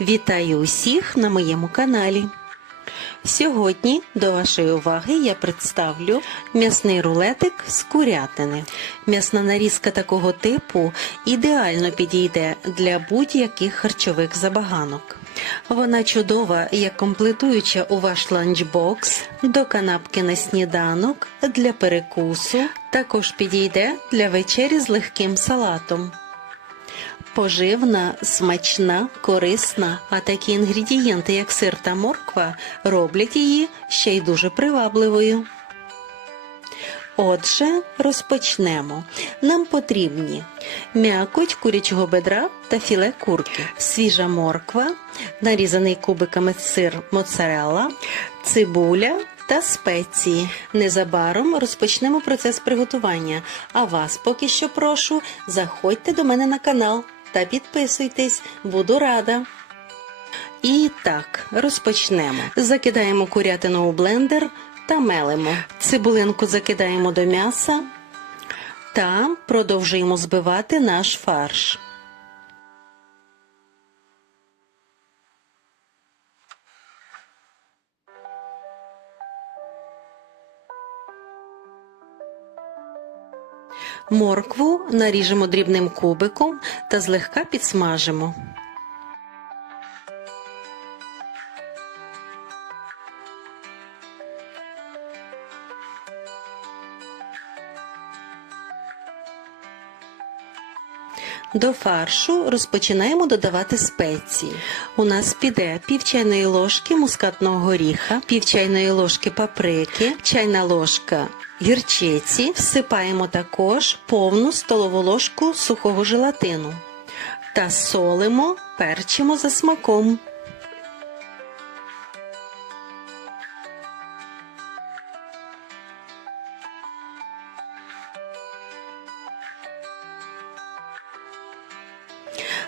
Вітаю усіх на моєму каналі. Сьогодні до вашої уваги я представлю м'ясний рулетик з курятини. М'ясна нарізка такого типу ідеально підійде для будь-яких харчових забаганок. Вона чудова як комплектуюча у ваш ланчбокс, до канапки на сніданок, для перекусу, також підійде для вечері з легким салатом. Поживна, смачна, корисна, а такі інгредієнти, як сир та морква, роблять її ще й дуже привабливою. Отже, розпочнемо. Нам потрібні м'якоть курячого бедра та філе курки, свіжа морква, нарізаний кубиками сир моцарелла, цибуля та спеції. Незабаром розпочнемо процес приготування. А вас поки що прошу, заходьте до мене на канал та підписуйтесь, буду рада. І так, розпочнемо. Закидаємо курятину у блендер та мелимо. Цибулинку закидаємо до м'яса та продовжуємо збивати наш фарш. Моркву наріжемо дрібним кубиком та злегка підсмажимо. До фаршу розпочинаємо додавати спеції. У нас піде пів чайної ложки мускатного горіха, пів чайної ложки паприки, чайна ложка гірчиці. Всипаємо також повну столову ложку сухого желатину та солимо, перчимо за смаком.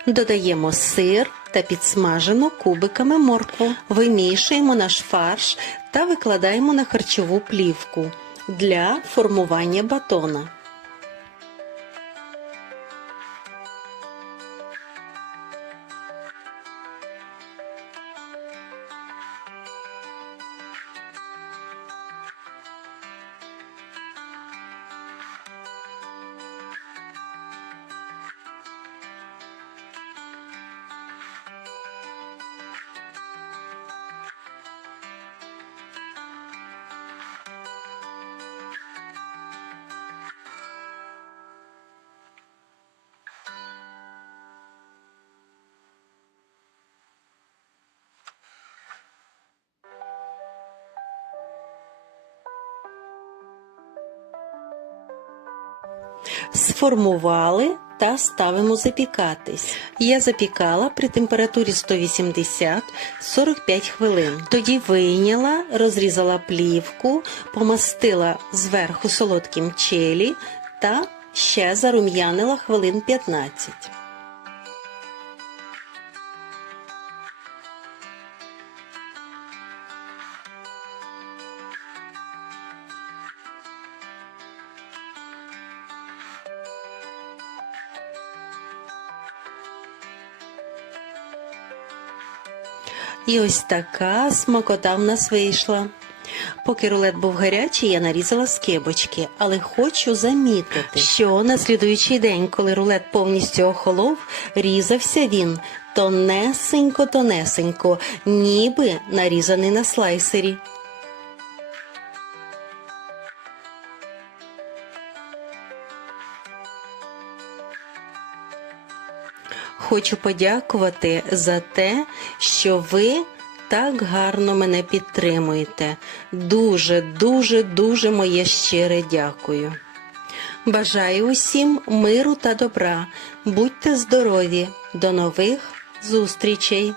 Додаємо сир та підсмажену кубиками моркву. Вимішуємо наш фарш та викладаємо на харчову плівку для формування батона. Сформували та ставимо запікатись. Я запікала при температурі 180-45 хвилин. Тоді вийняла, розрізала плівку, помастила зверху солодким челі та ще зарум'янила хвилин 15. І ось така смакота в нас вийшла. Поки рулет був гарячий, я нарізала скибочки, але хочу замітити, що на слідуючий день, коли рулет повністю охолов, різався він тонесенько-тонесенько, ніби нарізаний на слайсері. Хочу подякувати за те, що ви так гарно мене підтримуєте. Дуже, дуже, дуже моє щире дякую. Бажаю усім миру та добра. Будьте здорові. До нових зустрічей!